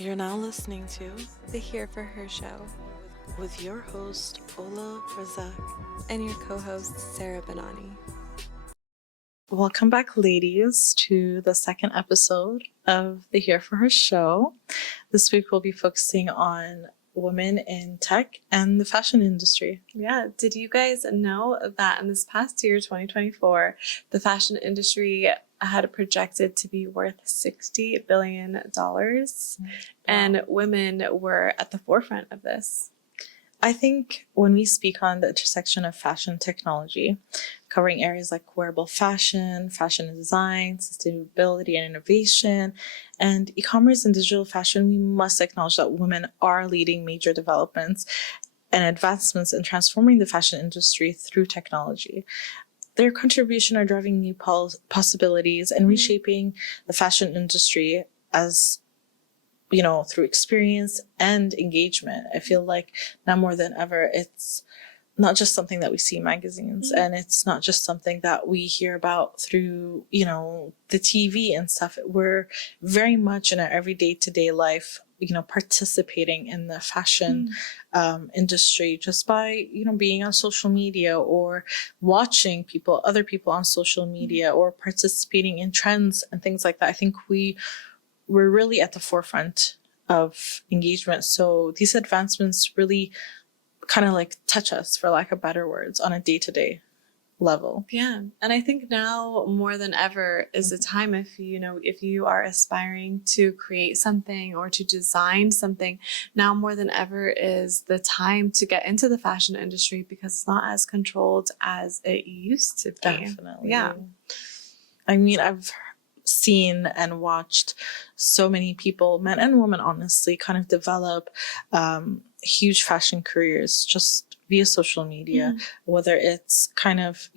You're now listening to The Here For Her Show with your host, Ola Razak, and your co-host, Sarah Benani. Welcome back, ladies, to the second episode of The Here For Her Show. This week we'll be focusing on women in tech and the fashion industry. Yeah, did you guys know that in this past year, 2024, the fashion industry had projected to be worth $60 billion, and women were at the forefront of this? I think when we speak on the intersection of fashion technology, covering areas like wearable fashion, fashion and design, sustainability and innovation, and e-commerce and digital fashion, we must acknowledge that women are leading major developments and advancements in transforming the fashion industry through technology. Their contribution are driving new possibilities and reshaping the fashion industry as through experience and engagement. I feel like now more than ever, it's not just something that we see in magazines, and it's not just something that we hear about through, the TV and stuff. We're very much in our everyday to-day life, participating in the fashion industry just by, being on social media or watching other people on social media or participating in trends and things like that. I think we're really at the forefront of engagement. So these advancements really kind of like touch us, for lack of better words, on a day-to-day level. Yeah. And I think now more than ever is a time if you are aspiring to create something or to design something, now more than ever is the time to get into the fashion industry, because it's not as controlled as it used to be. Definitely. Yeah. I mean, I've seen and watched so many people, men and women, honestly, kind of develop huge fashion careers just via social media, whether it's kind of,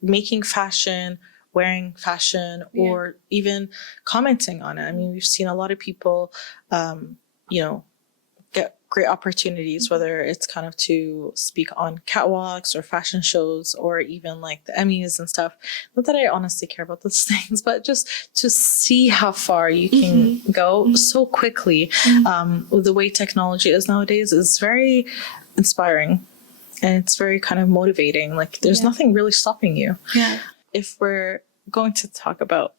making fashion, wearing fashion, or even commenting on it. I mean, we've seen a lot of people, get great opportunities, whether it's kind of to speak on catwalks or fashion shows or even like the Emmys and stuff. Not that I honestly care about those things, but just to see how far you can go so quickly with the way technology is nowadays is very inspiring, and it's very kind of motivating. Like there's nothing really stopping you. Yeah. If we're going to talk about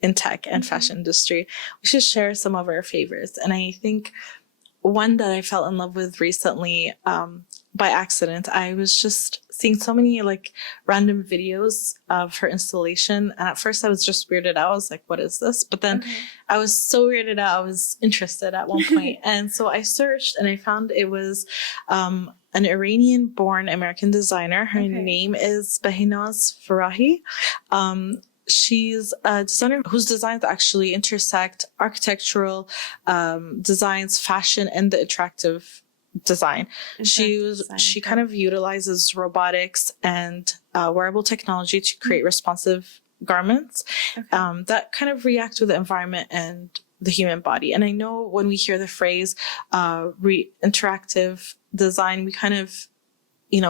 in tech and fashion industry, we should share some of our favorites. And I think one that I fell in love with recently by accident, I was just seeing so many like random videos of her installation. And at first I was just weirded out. I was like, what is this? But then I was so weirded out. I was interested at one point. And so I searched and I found it was an Iranian-born American designer. Her name is Behnaz Farahi. She's a designer whose designs actually intersect architectural designs, fashion, and the attractive design. She kind of utilizes robotics and wearable technology to create responsive garments that kind of react with the environment and the human body. And I know when we hear the phrase interactive design, we kind of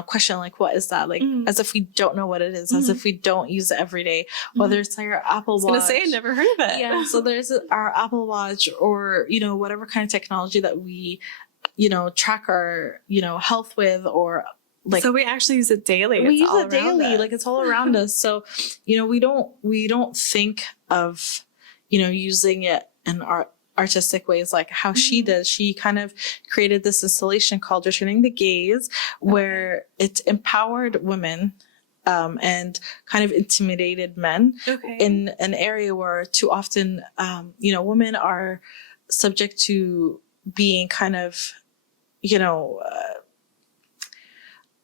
question like, what is that? Like, as if we don't know what it is, as if we don't use it every day, whether it's like our Apple Watch. I was going to say, I never heard of it. Yeah. So there's our Apple Watch or, whatever kind of technology that we, track our, health with, or like. So we actually use it daily. We use it daily. Like it's all around us. So, we don't think of, using it in our artistic ways like how she does. She kind of created this installation called Returning the Gaze, where it empowered women and kind of intimidated men in an area where too often, women are subject to being kind of,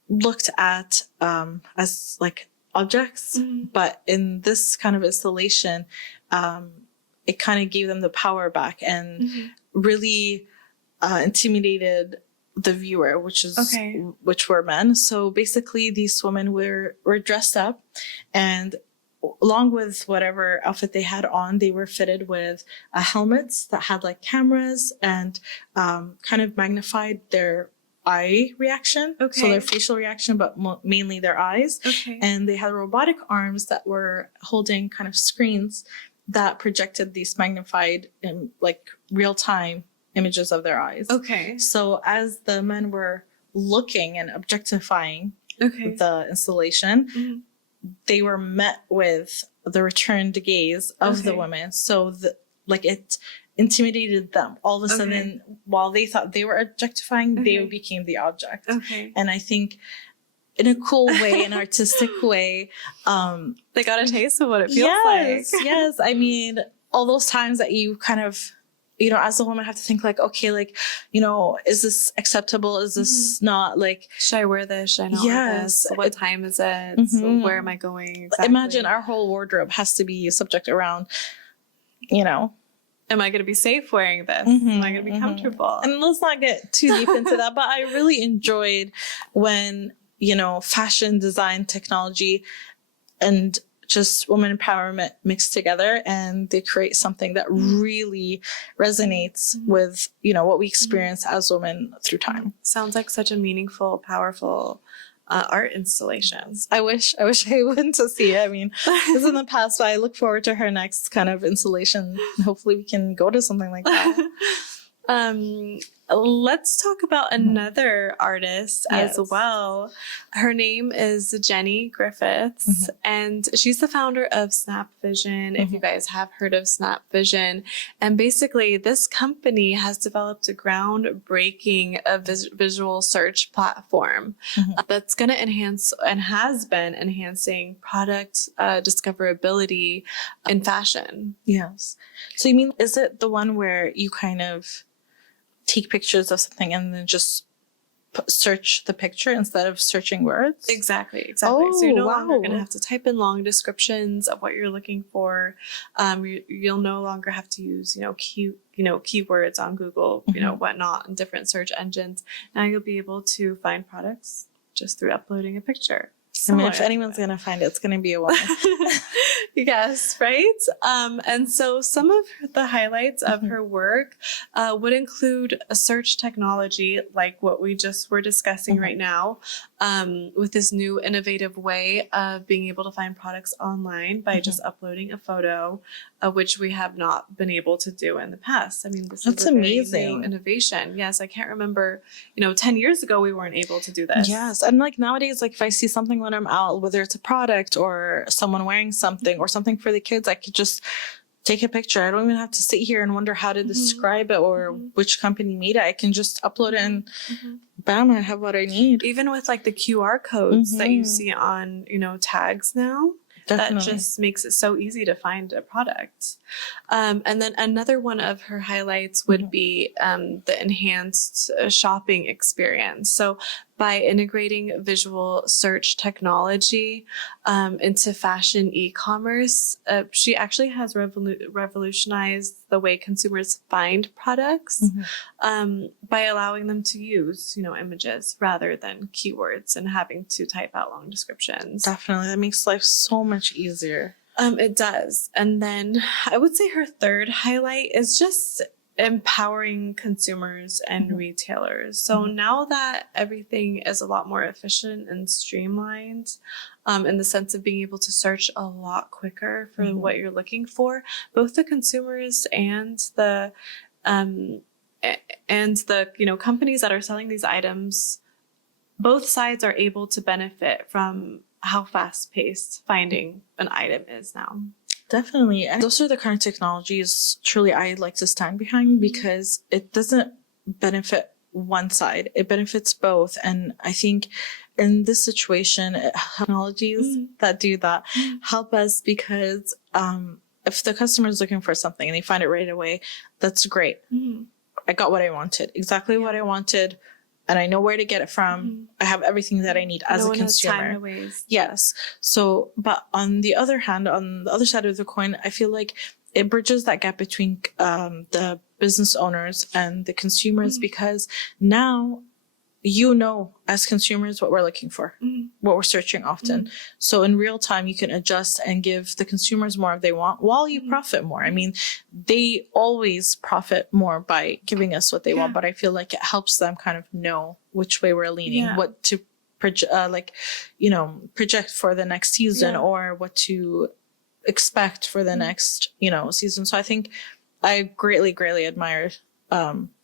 looked at as like objects. But in this kind of installation, it kind of gave them the power back and really intimidated the viewer, which were men. So basically these women were dressed up, and along with whatever outfit they had on, they were fitted with helmets that had like cameras and kind of magnified their eye reaction. So their facial reaction, but mainly their eyes. And they had robotic arms that were holding kind of screens that projected these magnified like real time images of their eyes. Okay. So as the men were looking and objectifying Okay. the installation, Mhm. they were met with the returned gaze of the Okay. women. So it intimidated them. All of a sudden, while they thought they were objectifying, they Okay. became the object. Okay. And I think in a cool way, an artistic way, They got a taste of what it feels yes, like. yes. I mean, all those times that you kind of, as a woman have to think like, okay, like, is this acceptable? Is this not like, Should I wear this? Should I not wear yes, this? What time is it? Mhm. Where am I going? Exactly. imagine our whole wardrobe has to be subject around, Am I going to be safe wearing this? Mhm, Am I going to be mhm. comfortable? And let's not get too deep into that, but I really enjoyed when, fashion, design, technology, and just women empowerment mixed together, and they create something that really resonates with, what we experience as women through time. Sounds like such a meaningful, powerful art installation. I wish I went to see it. I mean, this is in the past, but I look forward to her next kind of installation. Hopefully we can go to something like that. Let's talk about another artist as Yes. well. Her name is Jenny Griffiths, and she's the founder of Snap Vision. If you guys have heard of Snap Vision, and basically this company has developed a groundbreaking visual search platform that's going to enhance and has been enhancing product discoverability in fashion. Yes. So you mean, is it the one where you kind of take pictures of something and then just search the picture instead of searching words? Exactly. So you're no longer wow. going to have to type in long descriptions of what you're looking for. You'll no longer have to use, keywords on Google, whatnot, and different search engines. Now you'll be able to find products just through uploading a picture. I mean, if anyone's going to find it, it's going to be a woman. Yes, right? And so some of the highlights of her work would include a search technology like what we just were discussing right now, with this new innovative way of being able to find products online by just uploading a photo, which we have not been able to do in the past. I mean, this That's is a very amazing. new innovation. Yes, I can't remember, 10 years ago we weren't able to do this. Yes. And like nowadays, like if I see something when I'm out, whether it's a product or someone wearing something or something for the kids, I could just take a picture. I don't even have to sit here and wonder how to describe it or which company made it. I can just upload it and bam, I have what I need. Even with like the QR codes that you see on, tags now. Definitely. That just makes it so easy to find a product. And then another one of her highlights would be the enhanced shopping experience. So by integrating visual search technology into fashion e-commerce, she actually has revolutionized the way consumers find products by allowing them to use, images rather than keywords and having to type out long descriptions. Definitely. That makes life so much easier. It does. And then I would say her third highlight is just empowering consumers and retailers. So now that everything is a lot more efficient and streamlined, in the sense of being able to search a lot quicker for what you're looking for, both the consumers and the companies that are selling these items, both sides are able to benefit from how fast-paced finding an item is now. Definitely. And those are the kind of technologies truly I'd like to stand behind because it doesn't benefit one side. It benefits both. And I think in this situation, technologies that do that help us because if the customer is looking for something and they find it right away, that's great. I got what I wanted, exactly what I wanted. And I know where to get it from. I have everything that I need as a consumer. Has time to waste. Yes. So, but on the other hand, on the other side of the coin, I feel like it bridges that gap between the business owners and the consumers because now as consumers what we're looking for, what we're searching often. So in real time, you can adjust and give the consumers more if they want while you profit more. I mean, they always profit more by giving us what they want, but I feel like it helps them kind of know which way we're leaning, what to project for the next season or what to expect for the next, season. So I think I greatly admire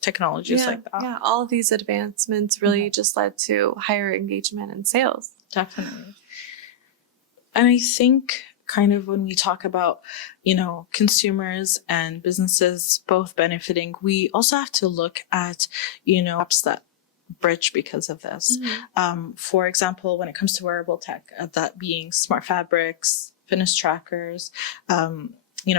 technologies like that. Yeah, all of these advancements really just led to higher engagement and sales. Definitely. And I think kind of when we talk about, consumers and businesses both benefiting, we also have to look at, apps that bridge because of this. For example, when it comes to wearable tech, that being smart fabrics, fitness trackers,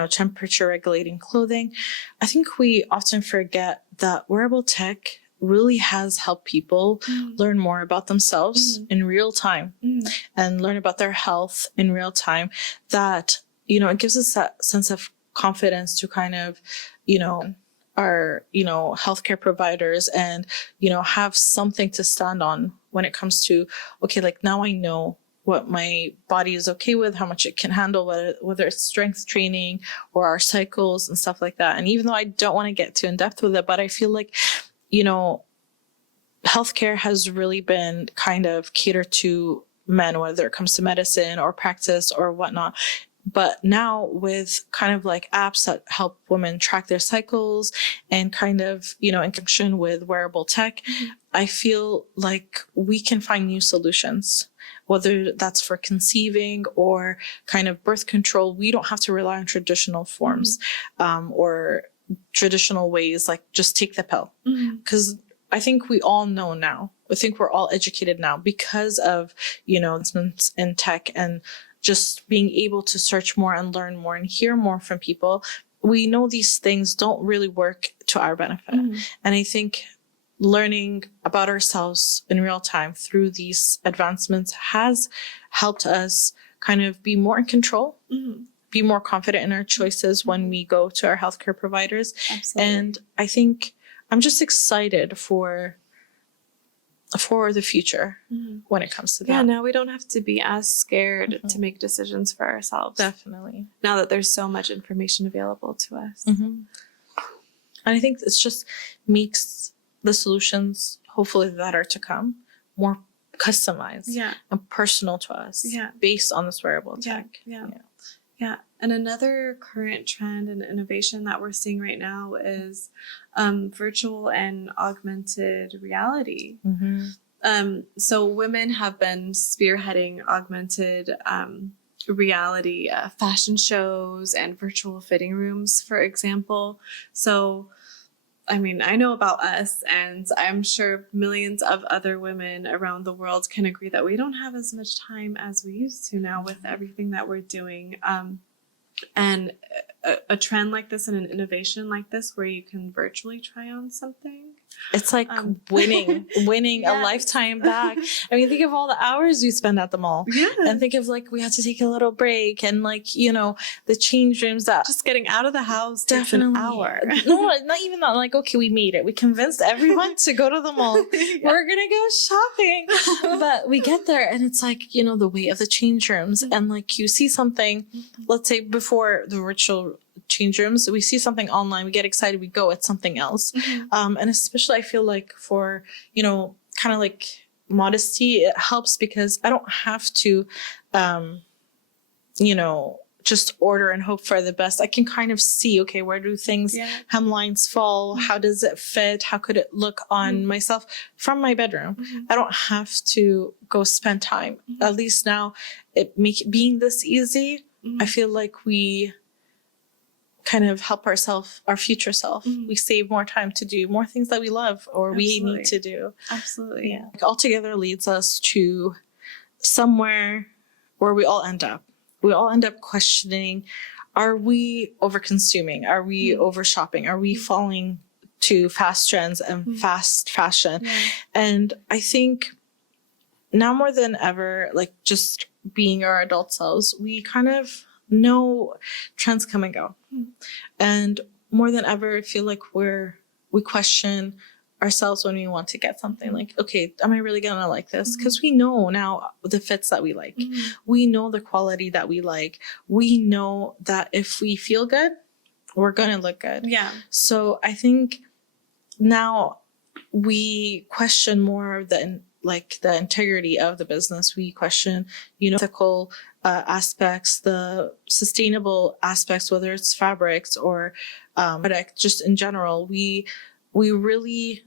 temperature regulating clothing, I think we often forget that wearable tech really has helped people learn more about themselves in real time and learn about their health in real time. That, it gives us that sense of confidence to kind of, our, healthcare providers and, have something to stand on when it comes to, okay, like now I know what my body is okay with, how much it can handle, whether it's strength training or our cycles and stuff like that. And even though I don't want to get too in depth with it, but I feel like, healthcare has really been kind of catered to men, whether it comes to medicine or practice or whatnot. But now with kind of like apps that help women track their cycles and kind of, in conjunction with wearable tech, I feel like we can find new solutions, whether that's for conceiving or kind of birth control. We don't have to rely on traditional forms or traditional ways, like just take the pill. Because I think we all know now. I think we're all educated now because of, advancements in tech and just being able to search more and learn more and hear more from people. We know these things don't really work to our benefit. And I think learning about ourselves in real time through these advancements has helped us kind of be more in control, be more confident in our choices when we go to our healthcare providers. Absolutely. And I think I'm just excited for the future when it comes to that. Yeah, now we don't have to be as scared to make decisions for ourselves. Definitely. Now that there's so much information available to us. And I think this just makes the solutions, hopefully that are to come, more customized and personal to us based on this wearable tech. Yeah. And another current trend and innovation that we're seeing right now is virtual and augmented reality. So women have been spearheading augmented reality fashion shows and virtual fitting rooms, for example. So, I mean, I know about us, and I'm sure millions of other women around the world can agree that we don't have as much time as we used to now with everything that we're doing. And a trend like this and an innovation like this where you can virtually try on something. It's like winning a lifetime back. I mean, think of all the hours we spend at the mall. And think of like, we had to take a little break and like, the change rooms that just getting out of the house definitely takes an hour. No, not even that. Like, okay, we made it. We convinced everyone to go to the mall. We're going to go shopping. But we get there and it's like, the wait of the change rooms. And like, you see something, let's say before the virtual change rooms, we see something online, we get excited, we go, it's something else. And especially I feel like for, kind of like modesty, it helps because I don't have to, just order and hope for the best. I can kind of see, okay, where do things, hemlines fall? How does it fit? How could it look on myself from my bedroom? I don't have to go spend time. At least now, being this easy, I feel like we kind of help our future self. We save more time to do more things that we love or we need to do. Absolutely. Yeah. Like, altogether leads us to somewhere where we all end up. We all end up questioning, are we over consuming? Are we over shopping? Are we falling to fast trends and fast fashion? And I think now more than ever, like just being our adult selves, we kind of know trends come and go. And more than ever, I feel like we question ourselves when we want to get something. Like, okay, am I really gonna like this? Because we know now the fits that we like. We know the quality that we like. We know that if we feel good, we're gonna look good. So I think now we question more of the like the integrity of the business. We question, ethical aspects, the sustainable aspects, whether it's fabrics or product, just in general. We really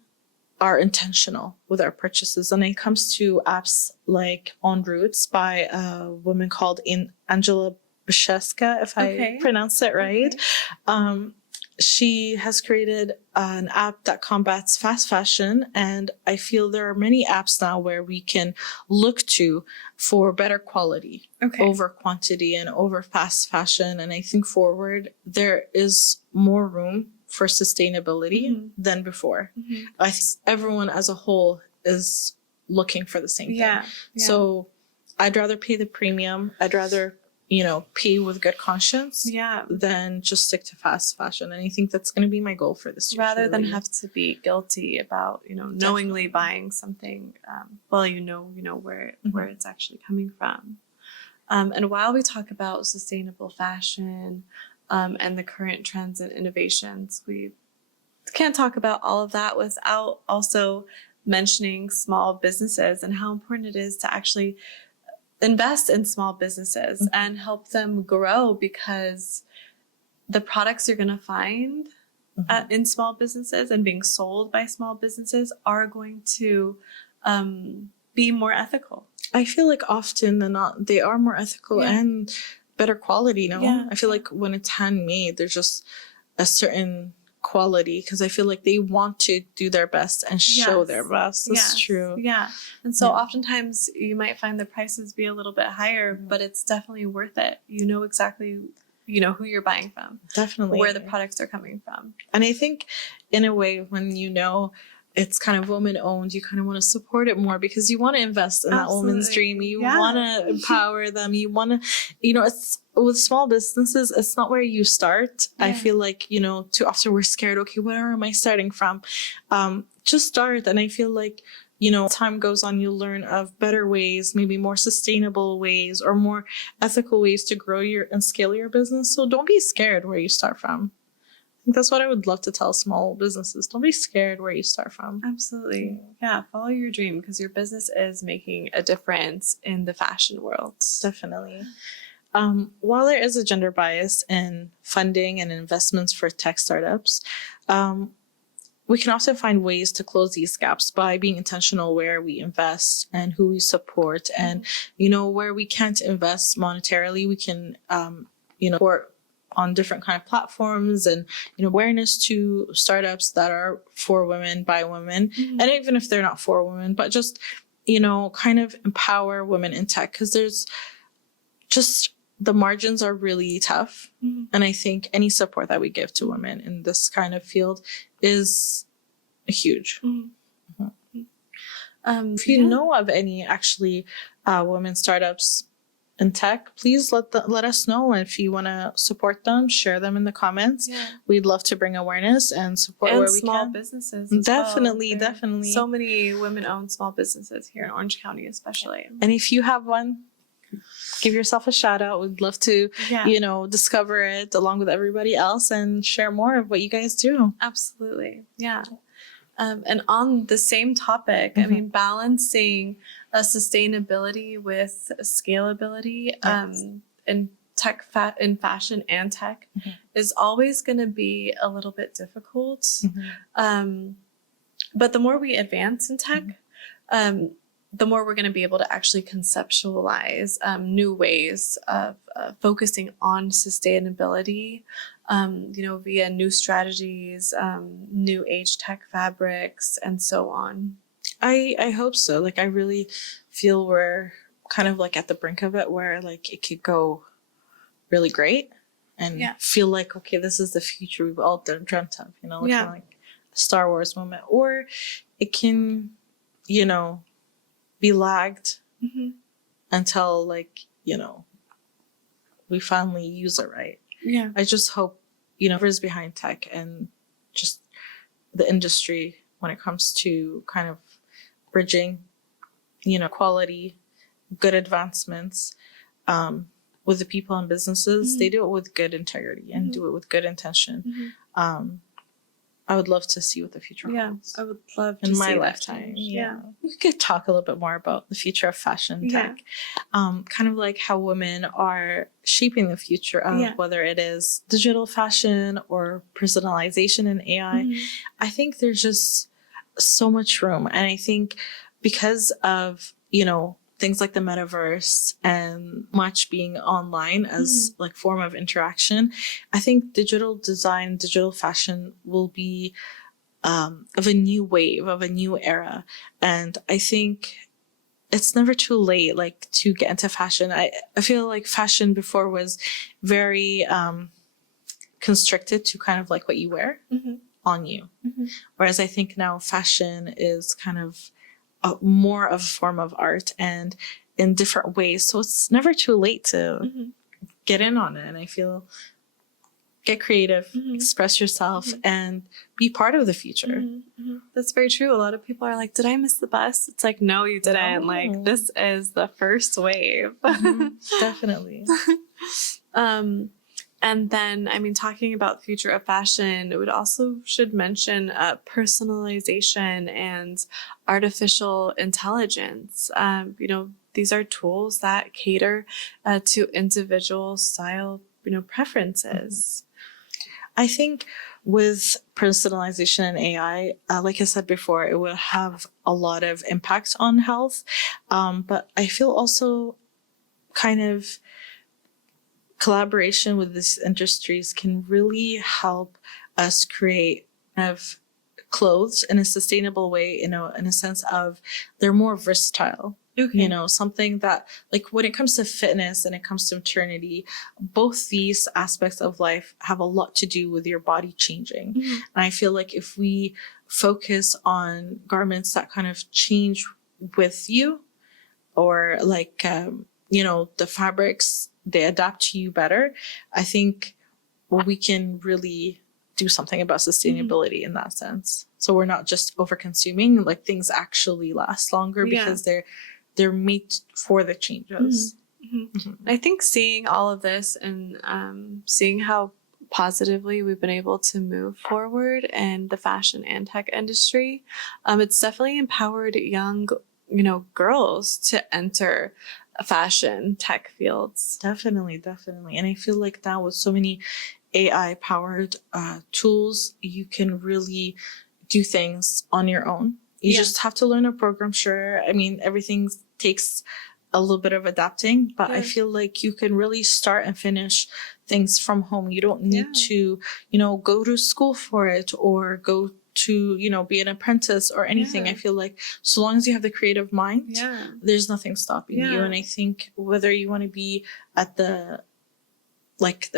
are intentional with our purchases. And it comes to apps like En Route by a woman called Angela Bashevska, if I pronounce it right. Okay. She has created an app that combats fast fashion, and I feel there are many apps now where we can look to for better quality over quantity and over fast fashion. And I think forward, there is more room for sustainability than before. I think everyone as a whole is looking for the same thing. Yeah. So I'd rather pay the premium. I'd rather pay with good conscience than just stick to fast fashion. And I think that's going to be my goal for this year. Rather than have to be guilty about, knowingly buying something, where it's actually coming from. And while we talk about sustainable fashion and the current trends and innovations, we can't talk about all of that without also mentioning small businesses and how important it is to actually invest in small businesses and help them grow, because the products you're going to find in small businesses and being sold by small businesses are going to be more ethical. I feel like often than not, they are more ethical and better quality. I feel like when it's handmade, there's just a certain quality, because I feel like they want to do their best and show their best. That's true. Yeah. And so oftentimes you might find the prices be a little bit higher, but it's definitely worth it. You know exactly, who you're buying from. Definitely. Where the products are coming from. And I think in a way, when it's kind of woman owned, you kind of want to support it more, because you want to invest in that woman's dream. You want to empower them. You want to, it's with small businesses, it's not where you start. I feel like, too often we're scared. Okay, where am I starting from? Just start. And I feel like, time goes on, you'll learn of better ways, maybe more sustainable ways or more ethical ways to grow and scale your business. So don't be scared where you start from. I think that's what I would love to tell small businesses. Don't be scared where you start from. Absolutely. Yeah, follow your dream, because your business is making a difference in the fashion world. Definitely. While there is a gender bias in funding and investments for tech startups, we can often find ways to close these gaps by being intentional where we invest and who we support. And, where we can't invest monetarily, we can, support on different kind of platforms and awareness to startups that are for women by women, and even if they're not for women, but just kind of empower women in tech, because there's just the margins are really tough, and I think any support that we give to women in this kind of field is huge. If you know of any actually women startups in tech, please let us know. If you want to support them, share them in the comments. We'd love to bring awareness and support where we can. Small businesses definitely. So many women-owned small businesses here in Orange County especially. And if you have one, give yourself a shout out. We'd love to discover it along with everybody else and share more of what you guys do. Absolutely. And on the same topic, I mean, balancing sustainability with scalability in in fashion and tech is always going to be a little bit difficult. But the more we advance in tech, the more we're going to be able to actually conceptualize new ways of focusing on sustainability, via new strategies, new age tech fabrics, and so on. I hope so. Like, I really feel we're kind of like at the brink of it, where like it could go really great and feel like, okay, this is the future we've all dreamt of, kind of like a Star Wars moment. Or it can, be lagged until we finally use it right. I just hope whoever's behind tech and just the industry when it comes to kind of bridging quality, good advancements with the people and businesses, they do it with good integrity and do it with good intention. I would love to see what the future Yeah, holds. I would love to In see my that lifetime. change. Yeah. We could talk a little bit more about the future of fashion tech. Kind of like how women are shaping the future of whether it is digital fashion or personalization in AI. I think there's just so much room. And I think because of, things like the metaverse and much being online as like form of interaction, I think digital design, digital fashion will be of a new wave, of a new era. And I think it's never too late, like, to get into fashion. I feel like fashion before was very constricted to kind of like what you wear on you. Whereas I think now fashion is kind of more of a form of art and in different ways. So it's never too late to get in on it. And I feel get creative, express yourself, and be part of the future. That's very true. A lot of people are like, did I miss the bus? It's like, no, you didn't. No. Like, this is the first wave. Definitely. And then, I mean, talking about the future of fashion, it would also should mention personalization and artificial intelligence. These are tools that cater to individual style, preferences. I think with personalization and AI, like I said before, it will have a lot of impact on health. But I feel also kind of collaboration with these industries can really help us create kind of clothes in a sustainable way, in a sense of they're more versatile. Okay. Something that, like, when it comes to fitness and it comes to maternity, both these aspects of life have a lot to do with your body changing. And I feel like if we focus on garments that kind of change with you, or like, the fabrics, they adapt to you better, I think we can really do something about sustainability in that sense. So we're not just over consuming, like, things actually last longer because they're made for the changes. I think seeing all of this and seeing how positively we've been able to move forward in the fashion and tech industry, it's definitely empowered young, girls to enter fashion tech fields. Definitely. And I feel like now with so many AI powered tools, you can really do things on your own. You just have to learn a program, sure. I mean, everything takes a little bit of adapting, but I feel like you can really start and finish things from home. You don't need to, go to school for it or go to, be an apprentice or anything. I feel like so long as you have the creative mind, there's nothing stopping you. And I think whether you want to be at the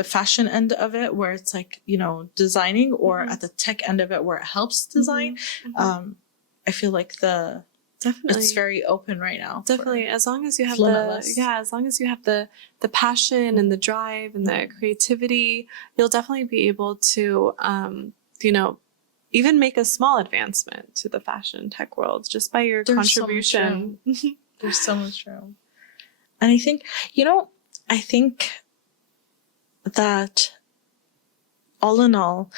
fashion end of it, where it's like, designing, or at the tech end of it, where it helps design, I feel like it's very open right now. Definitely, as long as you have the passion and the drive and the creativity, you'll definitely be able to, even make a small advancement to the fashion tech world just by your contribution. There's so much room. And I think, I think that all in all,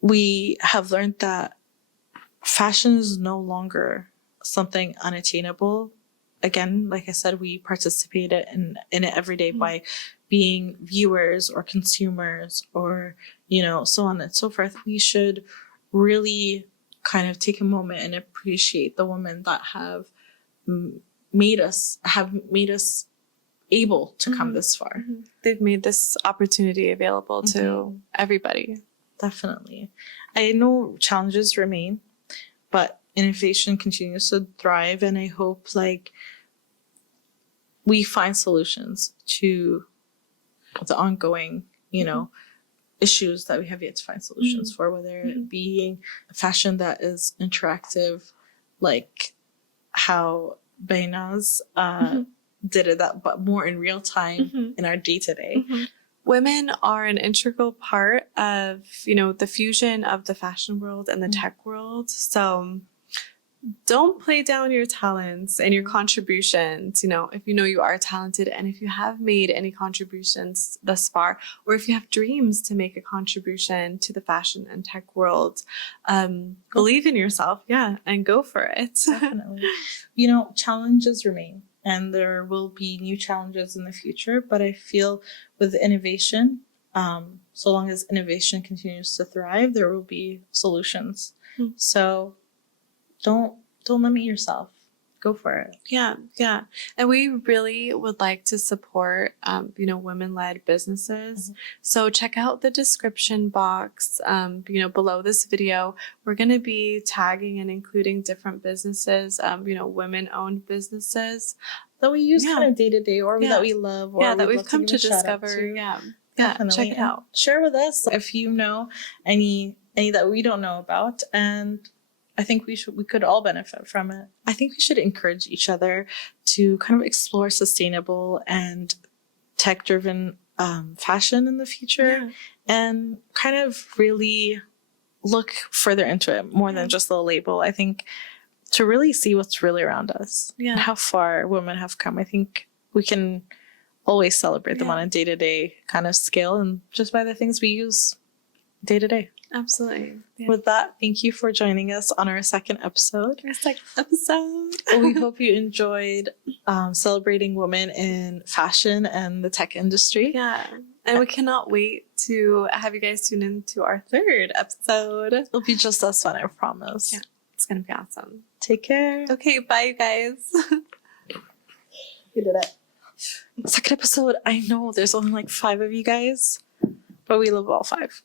we have learned that fashion is no longer something unattainable. Again, like I said, we participate in it every day by being viewers or consumers or, so on and so forth. We should really kind of take a moment and appreciate the women that have made us able to come this far. They've made this opportunity available to everybody. Definitely. I know challenges remain, but innovation continues to thrive, and I hope we find solutions to the ongoing, issues that we have yet to find solutions for, whether it being a fashion that is interactive, like how Bainaz did it, but more in real time in our day-to-day. Women are an integral part of, the fusion of the fashion world and the tech world. So don't play down your talents and your contributions. If you know you are talented and if you have made any contributions thus far, or if you have dreams to make a contribution to the fashion and tech world, believe in yourself, and go for it. Definitely. Challenges remain, and there will be new challenges in the future. But I feel with innovation, so long as innovation continues to thrive, there will be solutions. Mm. So don't limit yourself. Go for it. Yeah. And we really would like to support, women-led businesses. Mhm. So check out the description box, below this video. We're going to be tagging and including different businesses, women-owned businesses That we use Yeah. kind of day to day, or Yeah. that we love, or that we'd we've love come give to a shout out discover. to. Yeah. Definitely. Check it And out. share with us if you know any that we don't know about, and I think we could all benefit from it. I think we should encourage each other to kind of explore sustainable and tech-driven fashion in the future, and kind of really look further into it more than just the label. I think to really see what's really around us Yeah. and how far women have come. I think we can always celebrate them Yeah. on a day-to-day kind of scale, and just by the things we use day to day. Absolutely. Yeah. With that, thank you for joining us on our second episode. Our second episode. We hope you enjoyed celebrating women in fashion and the tech industry. Yeah. And we cannot wait to have you guys tune in to our third episode. It'll be just as fun, I promise. Yeah. It's going to be awesome. Take care. Okay, bye, you guys. We did it. Second episode. I know there's only like 5 of you guys, but we love all 5.